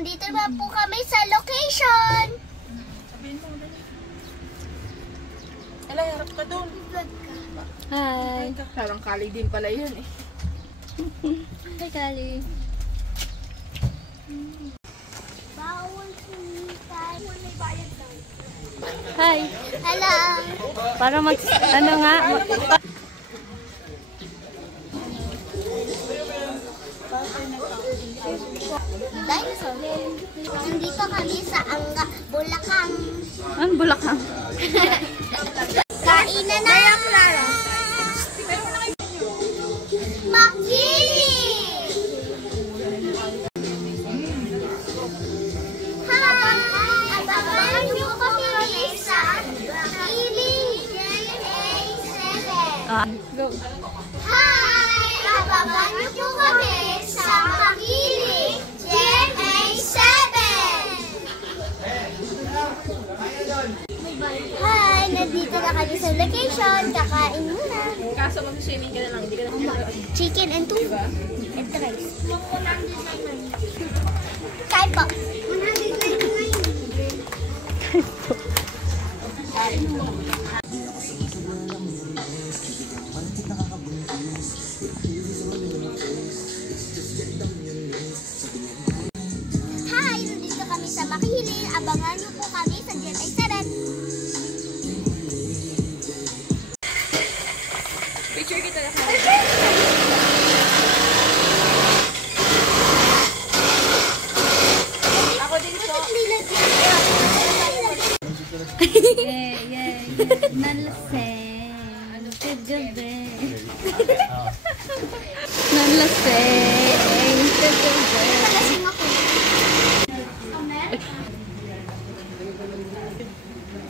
nandito na po kami sa location. Sabihin mo, dali. Ala, harap ka doon. Hi. Parang Kali din pala yun eh. Hi, Kali. Bawal sumitan. May bayad daw. Hi. Hello. Para ano nga? Dinosaur. Nandito kami sa Bulacan. Ang Bulacan. Kainan na. Makili! Hi! Abangan niyo kami sa Makili GA7. Go. Hi! Abangan niyo po kami sa Makili GA7. Hi! Nandito na kami sa location. Kakain muna. Kaso mag-swimming ka na lang, hindi ka na Chicken and two. And rice. Kain po. 199. Hi! Nandito kami sa Makili. Abangan niyo po kami sa GA7. picture kita na. Ako din po. Yay. Nalaseng. Kagabi. Nalaseng. Kagabi. Nalasing ako.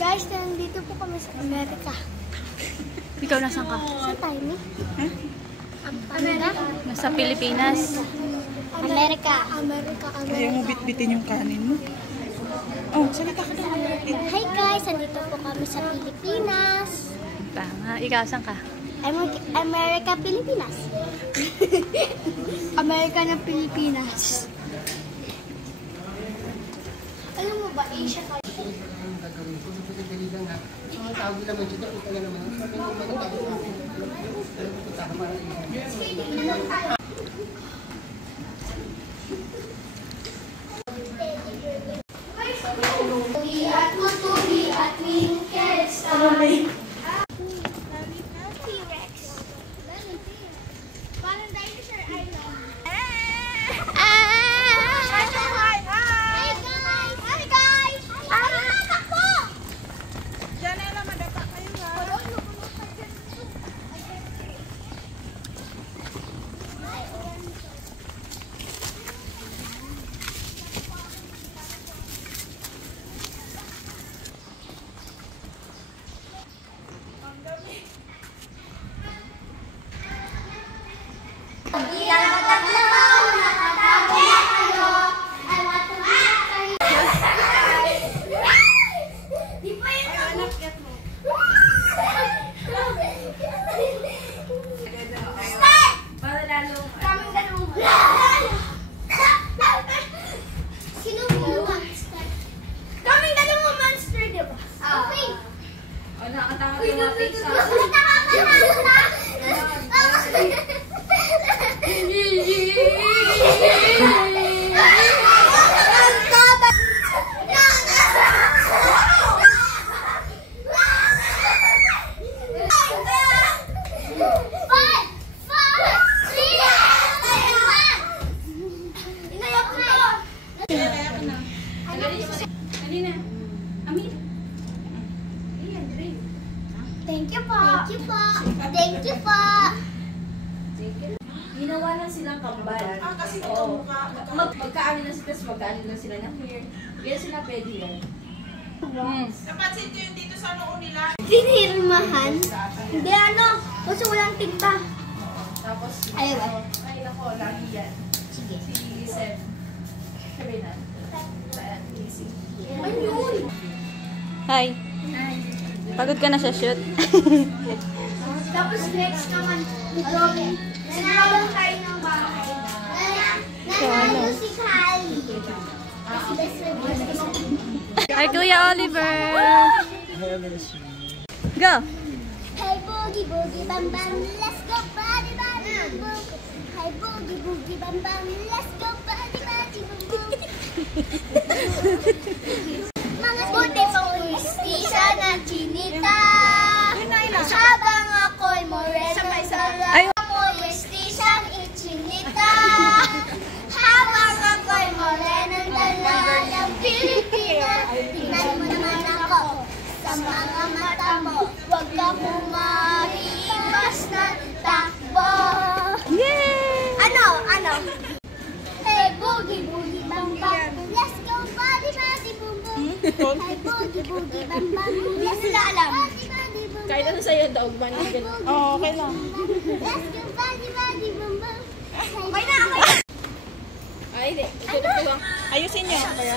Guys, nandito po kami sa Amerika. Ikaw nasan ka? Sa tayo Amerika? Nasa Pilipinas. Amerika. Ayaw mo bitbitin yung kanin mo. Oh, salita ka daw. Hi guys, nandito po kami sa Pilipinas. Tama. Ikaw saan ka? Amerika, Pilipinas. Amerika ng Pilipinas. Alam mo ba, Asia ka? At winkers. T-Rex. Parang dinosaur island. Hi guys! Takbo! Diyan na lang, madapa kayo ha. Thank you po. Thank you po. Ginawa lang silang kambal. Kasi Oo. Magkaano na sila, magkaano na sila ng hair. Yan sila pwede yan. napansin ko yung dito sa noo nila. Pinirmahan? Hindi kasi walang tinta. Tapos, Ayaw ba? ay nako, lagi yan. Sige. Si Seth. Sabi na. Easy. Ayun! Hi. Pagod ka na sa shoot? Tapos next naman, drawing. Nanalang tayo ng bahay. Nanalo si Kali. Hi, Kuya Oliver. Go. Hey boogie boogie bam bam, let's go body body boom boom. Hey boogie boogie bam bam, let's go body body boom boom. Mga buti pang istisya na chinita. Habang ako'y moreno Ay. amoy istisyang ichinita. Habang ako'y moreno dala ng Pilipinas. Tingnan mo naman ako sa mga mata mo. Huwag ka kumahibas ng takbo. Yay! Ano? Hey, boogie, boogie, bam, bam. Let's go, body, body, boom, boom. Hey, boogie, boogie, bam, bam. Let's go, body, body, boom, boom. Kahit ano sa'yo, dog man. Hey, boogie, Oo, okay lang. let's go, body, body, boom, boom. Okay na, okay na. Ay, hindi. Ito lang. Ayusin niyo. Kaya?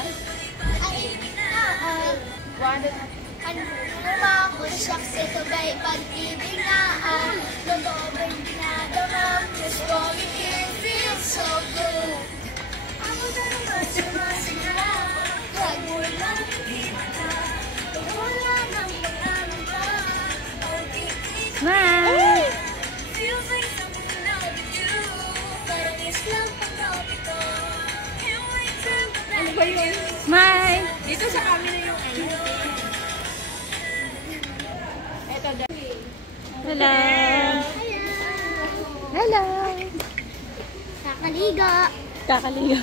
Shucks, ito ba'y pag-ibig na totoo ba'y ginagawa? Just for me, it feels so good. Ako na naman sumasigla. Pag wala nakikita, wala nang pangalan pa. Smile. Feels like something out of you. Parang islang pagkapito. Can't wait to Ano ba yun? Smile. Dito sa camera yung ano. Ito, dali. Hello. Hello. Nakaliga. Kakaliga.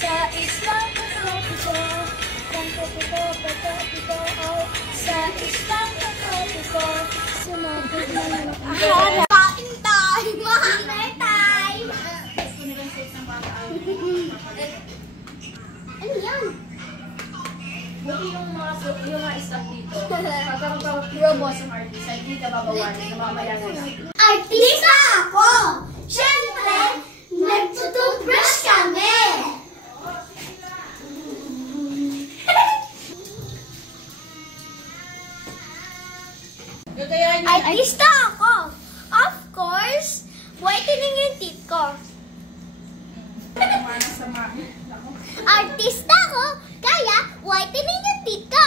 Sa islang pagkakito, sa islang pagkakito, sumabog na lang. Kain time! Dinner time! Ano yan? Buti yung mga staff dito. Pagka magpa-promote sa artist, hindi ka babawalan. Namamaya na lang. Artista ako! Siyempre, nagtutoothbrush kami! Artista ako! Of course, whitening yung teeth ko. Artista ako, kaya whitening yung teeth ko.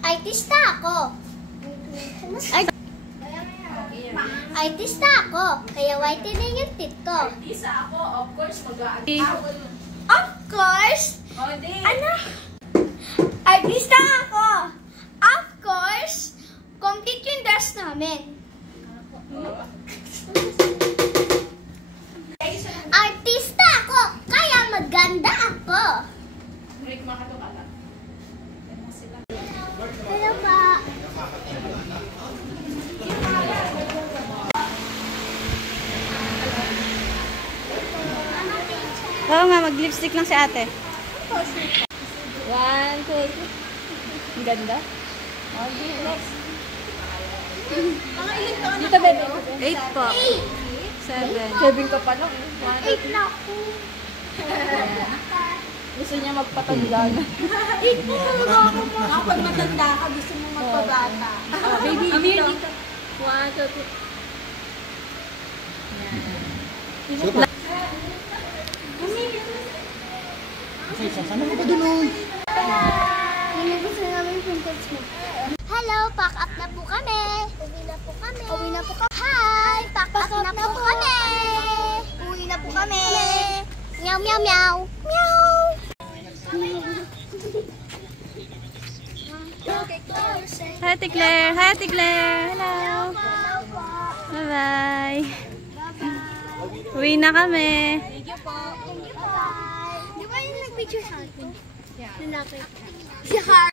Artista ako. Artista ako, kaya whitening yung teeth ko. Isa ako, of course, mag-aagawal. Of course, O, di. ano? Artista ako. Of course, complete yung dress namin. Artista ako, kaya maganda ako. Rick, makatukala. Hello pa. Oo nga, mag-lipstick lang si ate. 1, 2, 3. Ang ganda. Okay, next. Dito, bebe. 8 po. 7. 7 ka pa lang. 8 na ako. Gusto niya magpatanda na. 8 na talaga ako. Kapag matanda ka, gusto mo magpabata. Baby, dito. 1, 2, 3. Sana mo ba dun? Gusto namin princess mo. Hello, pack up na po kami. Uwi na po kami. Hi, pack up na po kami. Uwi na po kami. Meow, meow, meow. Meow. Hi, Ate Claire. Hi, Ate Claire. Hello. Bye-bye. Uwi na kami. Bye-bye. Di ba yung nag-picture sa akin? Lalaki. Si Har.